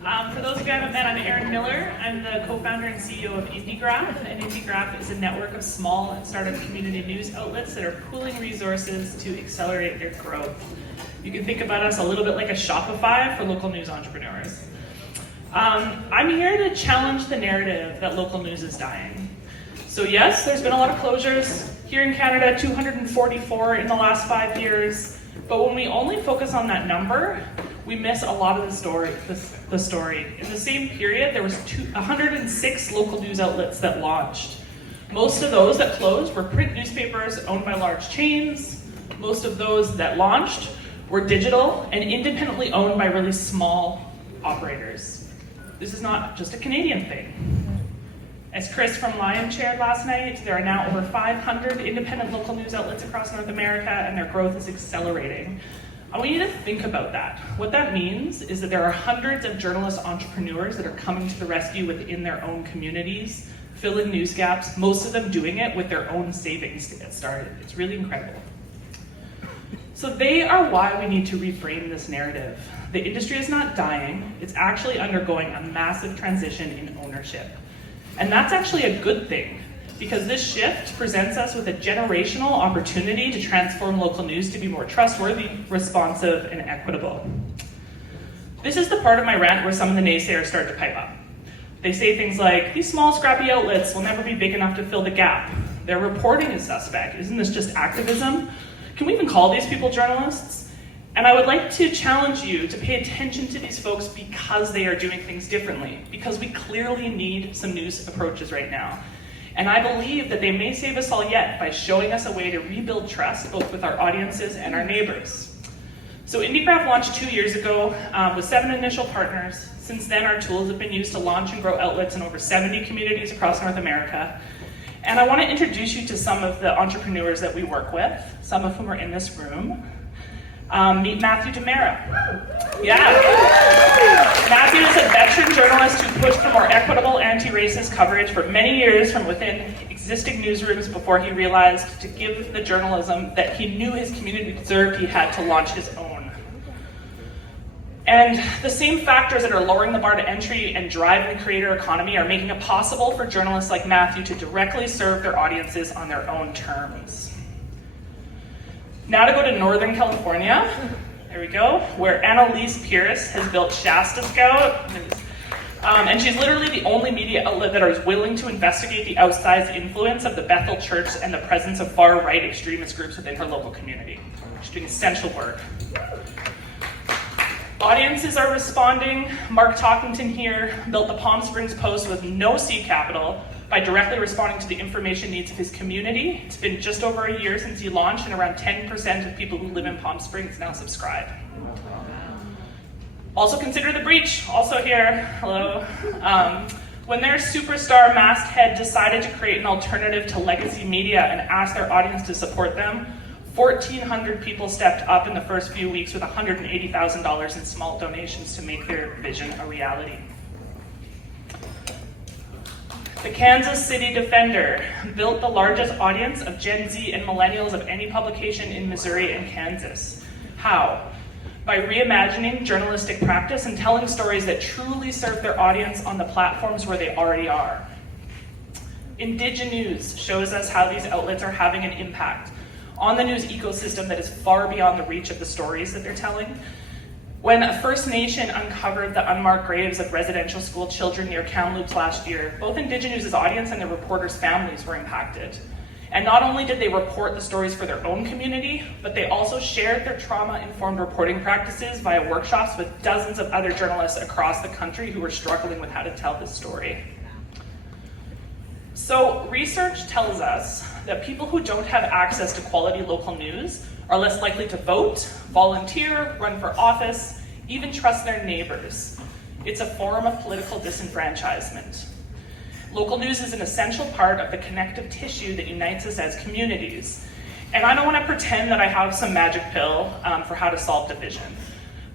For those of you I haven't met, I'm Erin Millar. I'm the co-founder and CEO of IndieGraph, and IndieGraph is a network of small and startup community news outlets that are pooling resources to accelerate their growth. You can think about us a little bit like a Shopify for local news entrepreneurs. I'm here to challenge the narrative that local news is dying. So yes, there's been a lot of closures. Here in Canada, 244 in the last 5 years. But when we only focus on that number, we miss a lot of the story. In the same period, there was 106 local news outlets that launched. Most of those that closed were print newspapers owned by large chains. Most of those that launched were digital and independently owned by really small operators. This is not just a Canadian thing. As Chris from Lion shared last night, there are now over 500 independent local news outlets across North America, and their growth is accelerating. I want you to think about that. What that means is that there are hundreds of journalist entrepreneurs that are coming to the rescue within their own communities, filling news gaps, most of them doing it with their own savings to get started. It's really incredible. So they are why we need to reframe this narrative. The industry is not dying, it's actually undergoing a massive transition in ownership. And that's actually a good thing, because this shift presents us with a generational opportunity to transform local news to be more trustworthy, responsive, and equitable. This is the part of my rant where some of the naysayers start to pipe up. They say things like, these small scrappy outlets will never be big enough to fill the gap. Their reporting is suspect. Isn't this just activism? Can we even call these people journalists? And I would like to challenge you to pay attention to these folks because they are doing things differently, because we clearly need some news approaches right now. And I believe that they may save us all yet by showing us a way to rebuild trust both with our audiences and our neighbors. So IndieGraph launched 2 years ago with 7 initial partners. Since then, our tools have been used to launch and grow outlets in over 70 communities across North America. And I want to introduce you to some of the entrepreneurs that we work with, some of whom are in this room. Meet Matthew DeMera. Yeah. Matthew is a veteran journalist who pushed for more equitable anti-racist coverage for many years from within existing newsrooms before he realized to give the journalism that he knew his community deserved, he had to launch his own. And the same factors that are lowering the bar to entry and driving the creator economy are making it possible for journalists like Matthew to directly serve their audiences on their own terms. Now to go to Northern California, there we go, where Annalise Pierce has built Shasta Scout. And she's literally the only media outlet that is willing to investigate the outsized influence of the Bethel Church and the presence of far-right extremist groups within her local community. She's doing essential work. Audiences are responding. Mark Talkington here built the Palm Springs Post with no seed capital by directly responding to the information needs of his community. It's been just over a year since he launched, and around 10% of people who live in Palm Springs now subscribe. Also consider The Breach, also here, hello. When their superstar masthead decided to create an alternative to legacy media and asked their audience to support them, 1,400 people stepped up in the first few weeks with $180,000 in small donations to make their vision a reality. The Kansas City Defender built the largest audience of Gen Z and millennials of any publication in Missouri and Kansas. How? By reimagining journalistic practice and telling stories that truly serve their audience on the platforms where they already are. Indigenews shows us how these outlets are having an impact on the news ecosystem that is far beyond the reach of the stories that they're telling. When a First Nation uncovered the unmarked graves of residential school children near Kamloops last year, both Indigenews' audience and their reporters' families were impacted. And not only did they report the stories for their own community, but they also shared their trauma-informed reporting practices via workshops with dozens of other journalists across the country who were struggling with how to tell this story. So research tells us that people who don't have access to quality local news are less likely to vote, volunteer, run for office, even trust their neighbors. It's a form of political disenfranchisement. Local news is an essential part of the connective tissue that unites us as communities. And I don't want to pretend that I have some magic pill for how to solve division.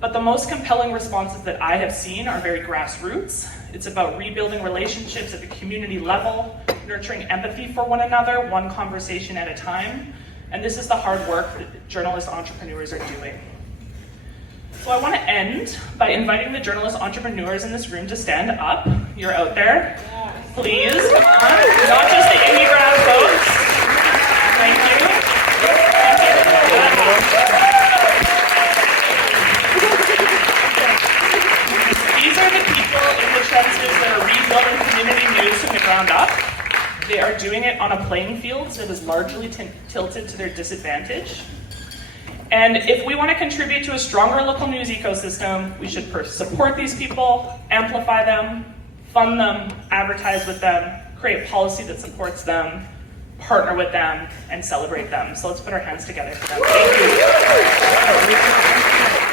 But the most compelling responses that I have seen are very grassroots. It's about rebuilding relationships at the community level, nurturing empathy for one another, one conversation at a time. And this is the hard work that journalist entrepreneurs are doing. So I want to end by inviting the journalist entrepreneurs in this room to stand up. You're out there. Please, come on. Not just the indie grad folks. Thank you. These are the people in the trenches that are rebuilding community news from the ground up. They are doing it on a playing field that is largely tilted to their disadvantage. And if we want to contribute to a stronger local news ecosystem, we should first support these people, amplify them, fund them, advertise with them, create policy that supports them, partner with them, and celebrate them. So let's put our hands together for them. Thank you.